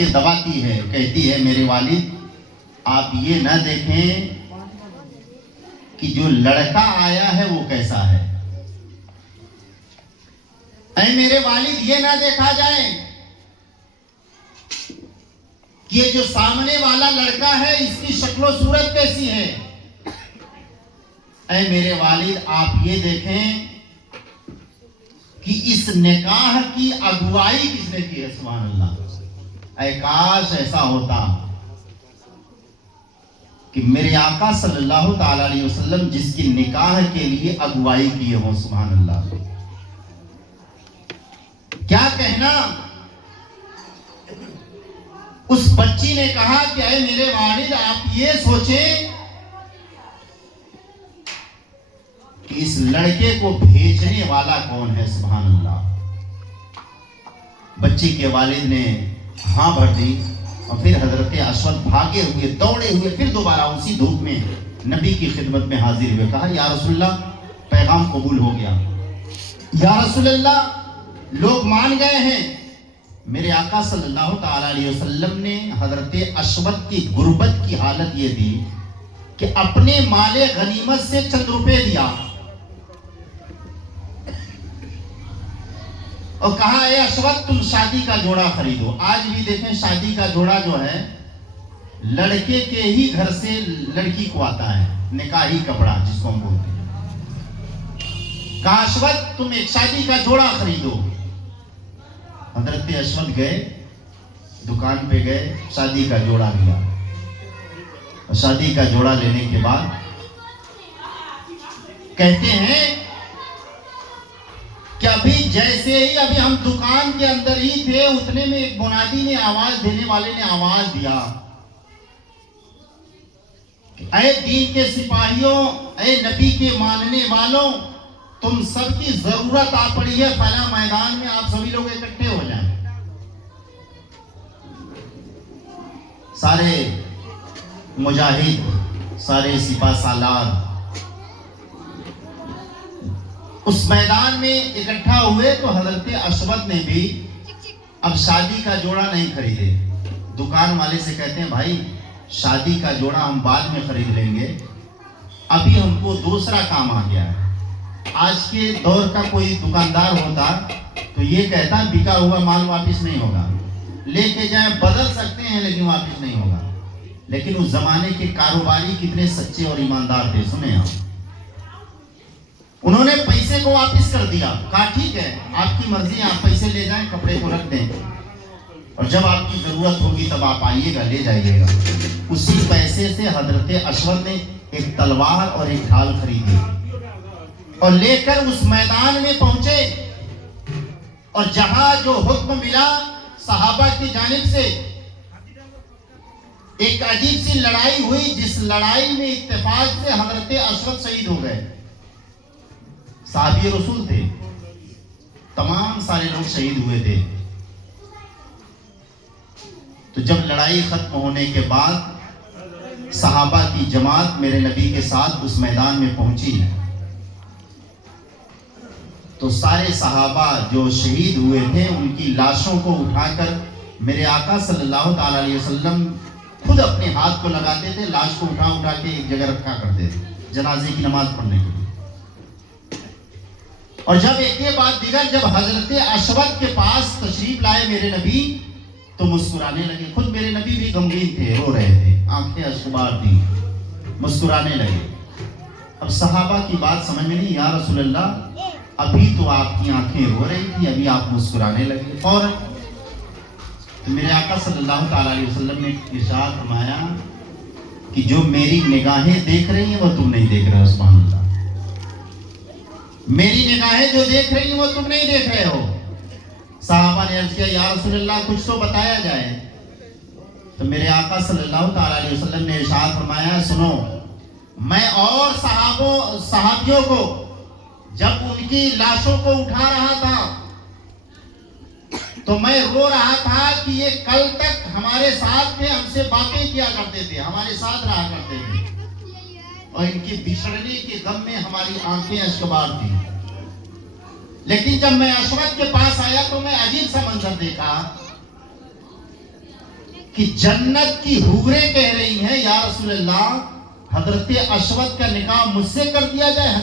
کے دباتی ہے، کہتی ہے میرے والد آپ یہ نہ دیکھیں کہ جو لڑکا آیا ہے وہ کیسا ہے، اے میرے والد یہ نہ دیکھا جائے کہ یہ جو سامنے والا لڑکا ہے اس کی شکل و صورت کیسی ہے، اے میرے والد آپ یہ دیکھیں کہ اس نکاح کی اگوائی کس نے کی ہے۔ سبحان اللہ، اے کاش ایسا ہوتا کہ میرے آقا صلی اللہ تعالی علیہ وسلم جس کی نکاح کے لیے اگوائی کیے ہوں۔ سبحان اللہ، کیا کہنا۔ اس بچی نے کہا کہ اے میرے والد آپ یہ سوچیں کہ اس لڑکے کو بھیجنے والا کون ہے۔ سبحان اللہ، بچی کے والد نے ہاں بھر دی اور پھر حضرت اسود بھاگے ہوئے دوڑے ہوئے پھر دوبارہ اسی دھوپ میں نبی کی خدمت میں حاضر ہوئے، کہا یا رسول اللہ پیغام قبول ہو گیا، یا رسول اللہ لوگ مان گئے ہیں۔ میرے آقا صلی اللہ تعالی علیہ وسلم نے حضرت اسود کی غربت کی حالت یہ دی کہ اپنے مال غنیمت سے چند روپے دیا اور کہا اے اسود تم شادی کا جوڑا خریدو۔ آج بھی دیکھیں شادی کا جوڑا جو ہے لڑکے کے ہی گھر سے لڑکی کو آتا ہے، نکاحی کپڑا جس کو ہم بولتے ہیں۔ کہا اسود تم ایک شادی کا جوڑا خریدو۔ حضرت اسود گئے، دکان پہ گئے، شادی کا جوڑا لیا اور شادی کا جوڑا لینے کے بعد کہتے ہیں کہ ابھی جیسے ہی ابھی ہم دکان کے اندر ہی تھے اتنے میں ایک منادی نے آواز دینے والے نے آواز دیا کہ اے دین کے سپاہیوں، اے نبی کے ماننے والوں، تم سب کی ضرورت آ پڑی ہے، فلاں میدان میں آپ سبھی لوگ اکٹھے ہو جائیں۔ سارے مجاہد، سارے سپاہ سالار اس میدان میں اکٹھا ہوئے تو حضرت اسود نے بھی اب شادی کا جوڑا نہیں خریدے۔ دکان والے سے کہتے ہیں بھائی شادی کا جوڑا ہم بعد میں خرید لیں گے، ابھی ہم کو دوسرا کام آ گیا ہے۔ آج کے دور کا کوئی دکاندار ہوتا تو یہ کہتا بکا ہوا مال واپس نہیں ہوگا، لے کے جائیں بدل سکتے ہیں لیکن واپس نہیں ہوگا۔ لیکن اس زمانے کے کاروباری کتنے سچے اور ایماندار تھے، سنیں آپ، انہوں نے پیسے کو واپس کر دیا، کہا ٹھیک ہے آپ کی مرضی، آپ پیسے لے جائیں، کپڑے کو رکھ دیں اور جب آپ کی ضرورت ہوگی تب آپ آئیے گا، لے جائیے گا۔ اسی پیسے سے حضرت اسود نے ایک تلوار اور ایک ڈھال خریدی اور لے کر اس میدان میں پہنچے، اور جہاں جو حکم ملا صحابہ کی جانب سے، ایک عجیب سی لڑائی ہوئی جس لڑائی میں اتفاق سے حضرت اسود شہید ہو گئے۔ صحابی رسول تھے، تمام سارے لوگ شہید ہوئے تھے۔ تو جب لڑائی ختم ہونے کے بعد صحابہ کی جماعت میرے نبی کے ساتھ اس میدان میں پہنچی تو سارے صحابہ جو شہید ہوئے تھے ان کی لاشوں کو اٹھا کر میرے آقا صلی اللہ تعالی علیہ وسلم خود اپنے ہاتھ کو لگاتے تھے، لاش کو اٹھا اٹھا کے ایک جگہ رکھا کرتے تھے جنازے کی نماز پڑھنے کے لیے۔ اور جب ایک کے بعد دیگر جب حضرت اسود کے پاس تشریف لائے میرے نبی تو مسکرانے لگے، خود میرے نبی بھی غمگین تھے، رو رہے تھے، آنکھیں اشکبار تھی، مسکرانے لگے۔ اب صحابہ کی بات سمجھ میں نہیں، یا رسول اللہ ابھی تو آپ کی آنکھیں رو رہی تھی، ابھی آپ مسکرانے لگے فوراً۔ تو میرے آقا صلی اللہ تعالی علیہ وسلم نے ارشاد فرمایا کہ جو میری نگاہیں دیکھ رہی ہیں وہ تم نہیں دیکھ رہے ہو، سبحان اللہ، میری نگاہیں جو دیکھ رہی ہیں وہ تم نہیں دیکھ رہے ہو۔ صحابہ نے عرض کیا یا رسول اللہ کچھ تو بتایا جائے۔ تو میرے آقا صلی اللہ تعالی علیہ وسلم نے ارشاد فرمایا سنو، میں اور صحابیوں کو جب ان کی لاشوں کو اٹھا رہا تھا تو میں رو رہا تھا کہ یہ کل تک ہمارے ساتھ تھے، ہم سے باتیں کیا کرتے تھے، ہمارے ساتھ رہا کرتے تھے، اور ان کی بچھڑنے کے غم میں ہماری آنکھیں اشکبار تھیں۔ لیکن جب میں اسود کے پاس آیا تو میں عجیب سا منظر دیکھا کہ جنت کی حوریں کہہ رہی ہیں یا رسول اللہ حضرت اشوت کا نکاح مجھ سے کر دیا جائے.